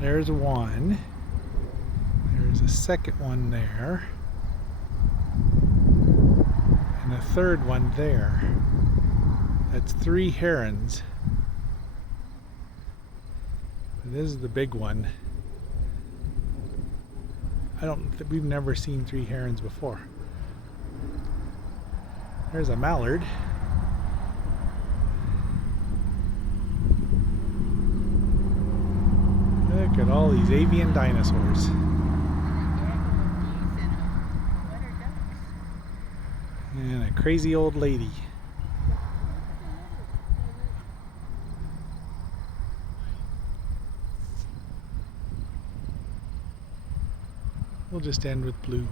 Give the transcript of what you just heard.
There's one. There's a second one there. And a third one there. That's 3 herons. This is the big one. We've never seen 3 herons before. There's a mallard. Look at all these avian dinosaurs. And a crazy old lady. We'll just end with blue.